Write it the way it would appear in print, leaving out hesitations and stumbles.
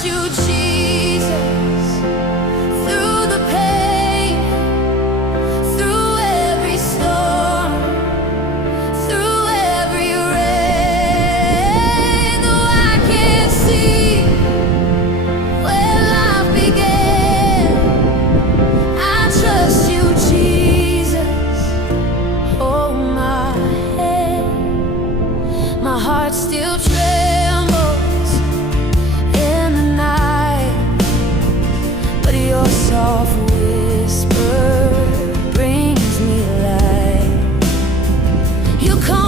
trust you, Jesus, through the pain, through every storm, through every rain. Though I can't see where life began, I trust you, Jesus. Hold my hand. My heart still trembles in the night, but your soft whisper brings me light. You come